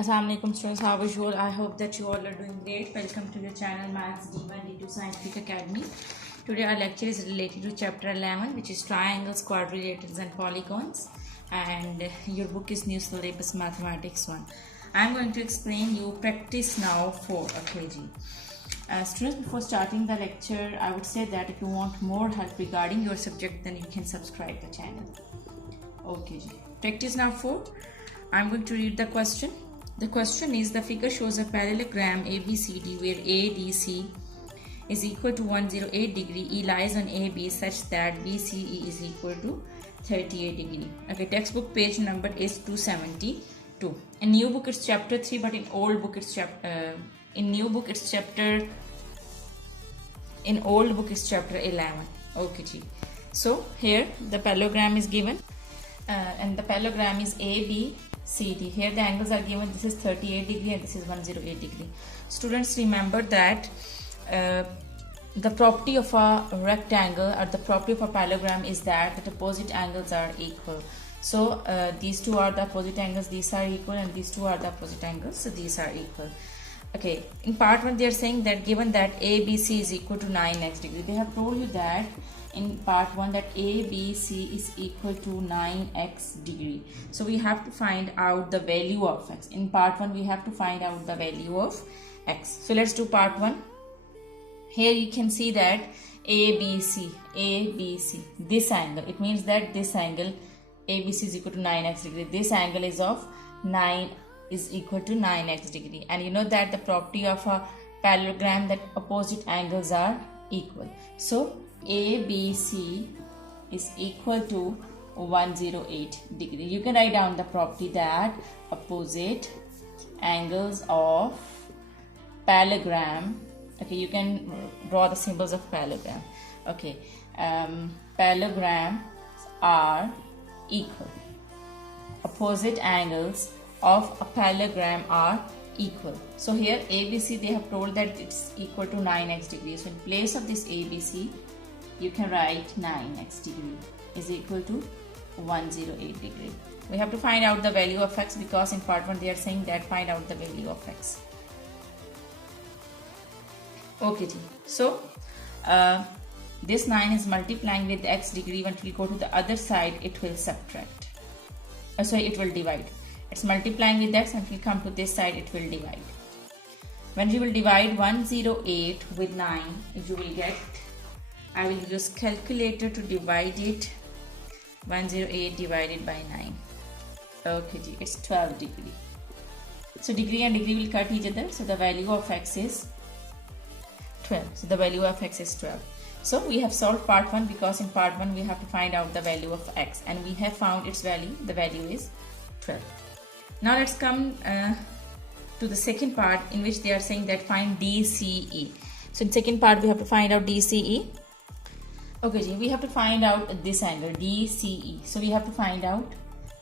Assalamualaikum students, how are you all? I hope that you all are doing great. Welcome to your channel Maths D1 D2 Scientific Academy. Today our lecture is related to chapter 11, which is triangles, quadrilaterals and polygons, and your book is New Syllabus Mathematics 1. I am going to explain you practice now for a KG. Students, before starting the lecture, I would say that if you want more help regarding your subject, then you can subscribe the channel. Okay, practice now 4. I am going to read the question. The question is, the figure shows a parallelogram ABCD where ADC is equal to 108 degree, E lies on AB such that BCE is equal to 38 degree. Okay, textbook page number is 272. In new book it's chapter 3, but in old book it's chapter in old book it's chapter 11. Okay, gee. So here the parallelogram is given, and the parallelogram is ABCD. Here the angles are given. This is 38 degree and this is 108 degree. Students, remember that the property of a rectangle or the property of a parallelogram is that the opposite angles are equal. So these two are the opposite angles, these are equal, and these two are the opposite angles, so these are equal. Okay, in part 1 they are saying that given that ABC is equal to 9x degree, they have told you that in part 1 that ABC is equal to 9x degree. So we have to find out the value of x. In part 1 we have to find out the value of x. So let's do part 1. Here you can see that ABC, this angle, it means that this angle ABC is equal to 9x degree. This angle is of 9 is equal to 9x degree, and you know that the property of a parallelogram that opposite angles are equal. So ABC is equal to 108 degree. You can write down the property that opposite angles of parallelogram. Okay, you can draw the symbols of parallelogram. Okay, parallelograms are equal. Opposite angles of a parallelogram are equal. So here ABC, they have told that it's equal to 9x degree. So in place of this ABC, you can write 9x degree is equal to 108 degree. We have to find out the value of x because in part 1 they are saying that find out the value of x. Okay, so this 9 is multiplying with x degree. When we go to the other side, it will subtract. It will divide. It's multiplying with x, and if we come to this side, it will divide. When you will divide 108 with 9, you will get, I will use calculator to divide it. 108 divided by 9. Okay, it's 12 degree. So degree and degree will cut each other. So the value of x is 12. So the value of x is 12. So we have solved part 1 because in part 1 we have to find out the value of x, and we have found its value. The value is 12. Now let's come to the second part, in which they are saying that find DCE. So in second part we have to find out DCE. Okay, we have to find out this angle DCE. So we have to find out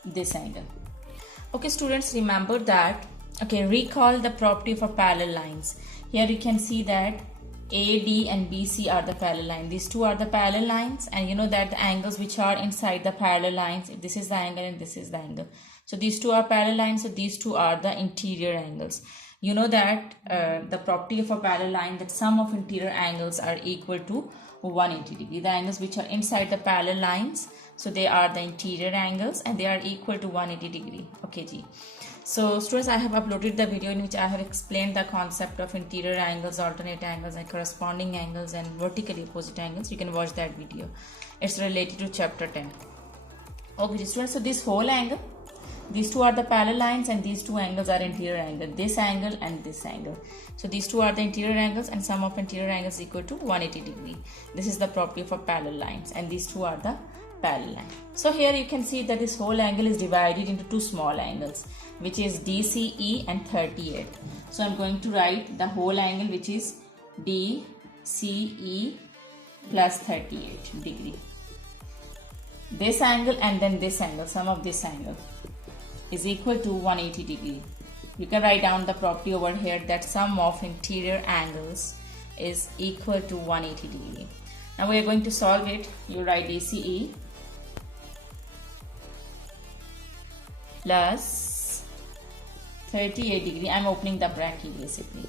this angle. Okay, students, remember that. Okay, recall the property of a parallel lines. Here you can see that AD and BC are the parallel line. These two are the parallel lines, and you know that the angles which are inside the parallel lines, this is the angle and this is the angle. So these two are parallel lines, so these two are the interior angles. You know that the property of a parallel line, that sum of interior angles are equal to 180 degree. The angles which are inside the parallel lines, so they are the interior angles and they are equal to 180 degree. Okay, G. So students, I have uploaded the video in which I have explained the concept of interior angles, alternate angles and corresponding angles and vertically opposite angles. You can watch that video. It's related to chapter 10. Okay, students, so this whole angle, these two are the parallel lines and these two angles are interior angle. This angle and this angle. So these two are the interior angles, and sum of interior angles is equal to 180 degree. This is the property of parallel lines, and these two are the parallel line. So here you can see that this whole angle is divided into two small angles, which is DCE and 38. So I'm going to write the whole angle, which is DCE plus 38 degree. This angle and then this angle, sum of this angle, is equal to 180 degree. You can write down the property over here that sum of interior angles is equal to 180 degree. Now we are going to solve it. You write DCE plus 38 degree, I'm opening the bracket basically.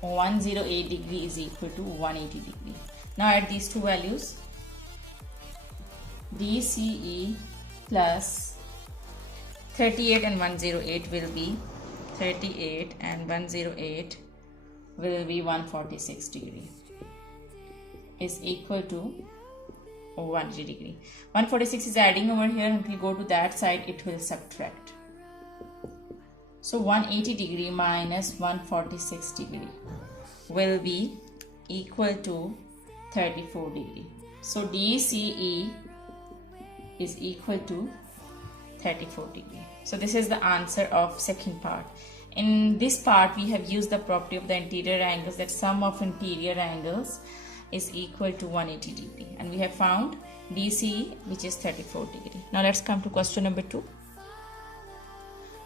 108 degree is equal to 180 degree. Now add these two values. DCE plus 38 and 108 will be 38 and 108 will be 146 degree is equal to 180 degree. 146 is adding over here, and if we go to that side it will subtract. So 180 degree minus 146 degree will be equal to 34 degree. So DCE is equal to 34 degree. So this is the answer of second part. In this part we have used the property of the interior angles, that sum of interior angles is equal to 180 degree, and we have found DCE, which is 34 degree. Now let's come to question number 2.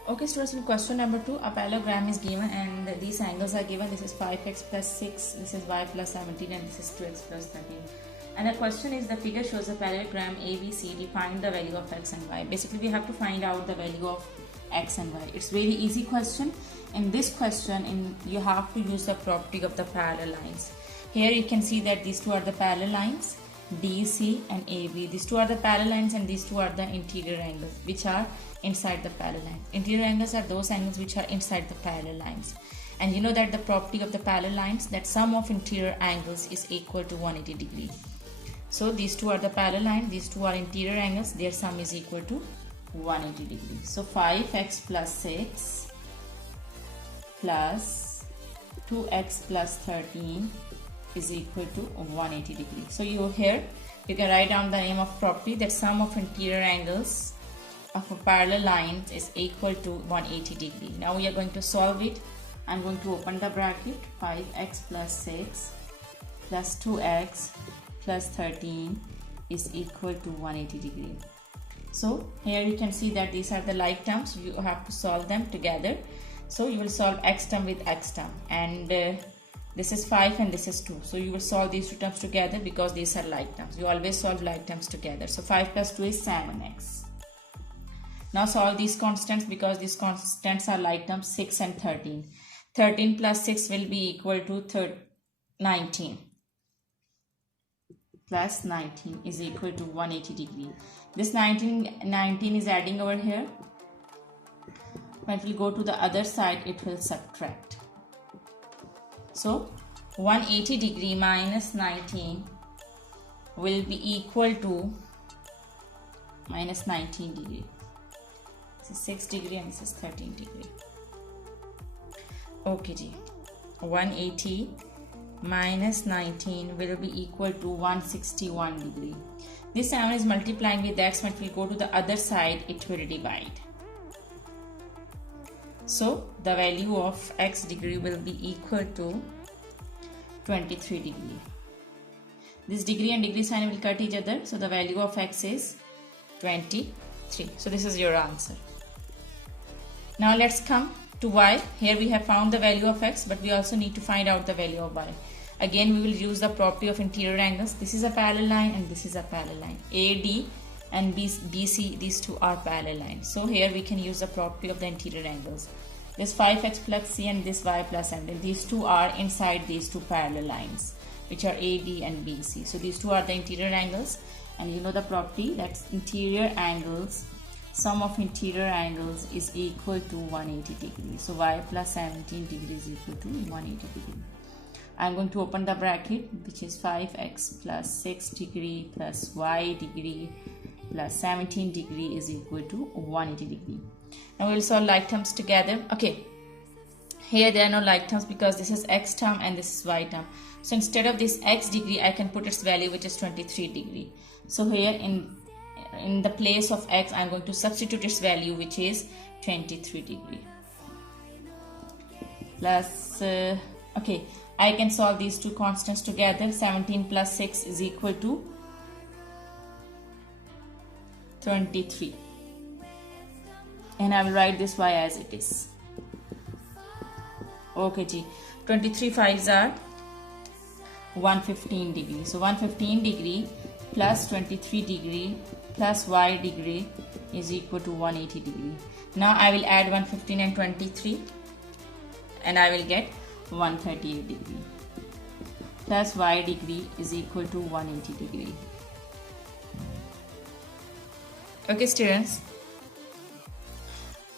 Okay students, in question number 2, a parallelogram is given and these angles are given. This is 5x plus 6, this is y plus 17, and this is 2x plus 13. And the question is, the figure shows a parallelogram ABCD, find the value of x and y. Basically we have to find out the value of x and y. It's very easy question. In this question, you have to use the property of the parallel lines. Here you can see that these two are the parallel lines, DC and AB. These two are the parallel lines and these two are the interior angles which are inside the parallel line. Interior angles are those angles which are inside the parallel lines. And you know that the property of the parallel lines, that sum of interior angles is equal to 180 degree. So these two are the parallel lines, these two are interior angles, their sum is equal to 180 degree. So 5x plus 6 plus 2x plus 13 is equal to 180 degree. So you can write down the name of property, that sum of interior angles of a parallel line is equal to 180 degree. Now we are going to solve it. I'm going to open the bracket. 5x plus 6 plus 2x plus 13 is equal to 180 degree. So here you can see that these are the like terms. You have to solve them together. So you will solve x term with x term, and this is 5 and this is 2. So you will solve these two terms together because these are like terms. You always solve like terms together. So 5 plus 2 is 7x. Now solve these constants because these constants are like terms, 6 and 13. 13 plus 6 will be equal to 19. Plus 19 is equal to 180 degree. This 19 is adding over here. When we go to the other side, it will subtract. So 180 degree minus 19 will be equal to minus 19 degree. This is 6 degree and this is 13 degree. Okay ji. 180 minus 19 will be equal to 161 degree. This angle is multiplying with x. When we go to the other side, it will divide. So the value of x degree will be equal to 23 degree. This degree and degree sign will cut each other. So the value of x is 23. So this is your answer. Now let's come to y. Here we have found the value of x, but we also need to find out the value of y. Again we will use the property of interior angles. This is a parallel line and this is a parallel line. AD and BC, these two are parallel lines. So here we can use the property of the interior angles. This 5x plus c and this y plus m. These two are inside these two parallel lines, which are AD and BC. So these two are the interior angles, and you know the property that interior angles, sum of interior angles is equal to 180 degrees. So y plus 17 degrees is equal to 180 degrees. I'm going to open the bracket, which is 5x plus 6 degree plus y degree plus 17 degree is equal to 180 degree. Now we will solve like terms together. Okay, here there are no like terms because this is x term and this is y term. So instead of this x degree, I can put its value, which is 23 degree. So here in the place of x, I'm going to substitute its value, which is 23 degree. Plus, okay, I can solve these two constants together. 17 plus 6 is equal to 23. And I will write this y as it is. Okay ji, 23 5s are 115 degree. So 115 degree plus 23 degree plus y degree is equal to 180 degree. Now I will add 115 and 23 and I will get 138 degree. Thus y degree is equal to 180 degree. Okay students,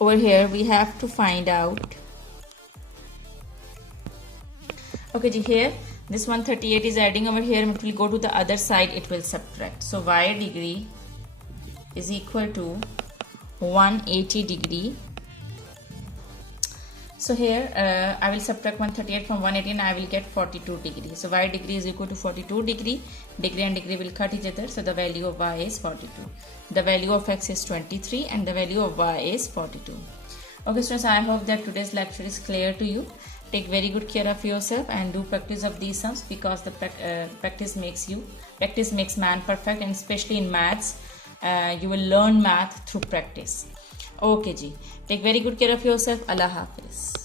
over here we have to find out. Okay, here this 138 is adding over here, it will go to the other side, it will subtract. So y degree is equal to 180 degree. So here I will subtract 138 from 180 and I will get 42 degree. So y degree is equal to 42 degree. Degree and degree will cut each other. So the value of y is 42. The value of x is 23 and the value of y is 42. Okay students, I hope that today's lecture is clear to you. Take very good care of yourself and do practice of these sums, because the practice makes man perfect, and especially in maths you will learn math through practice. Okay ji, take very good care of yourself. Allah Hafiz.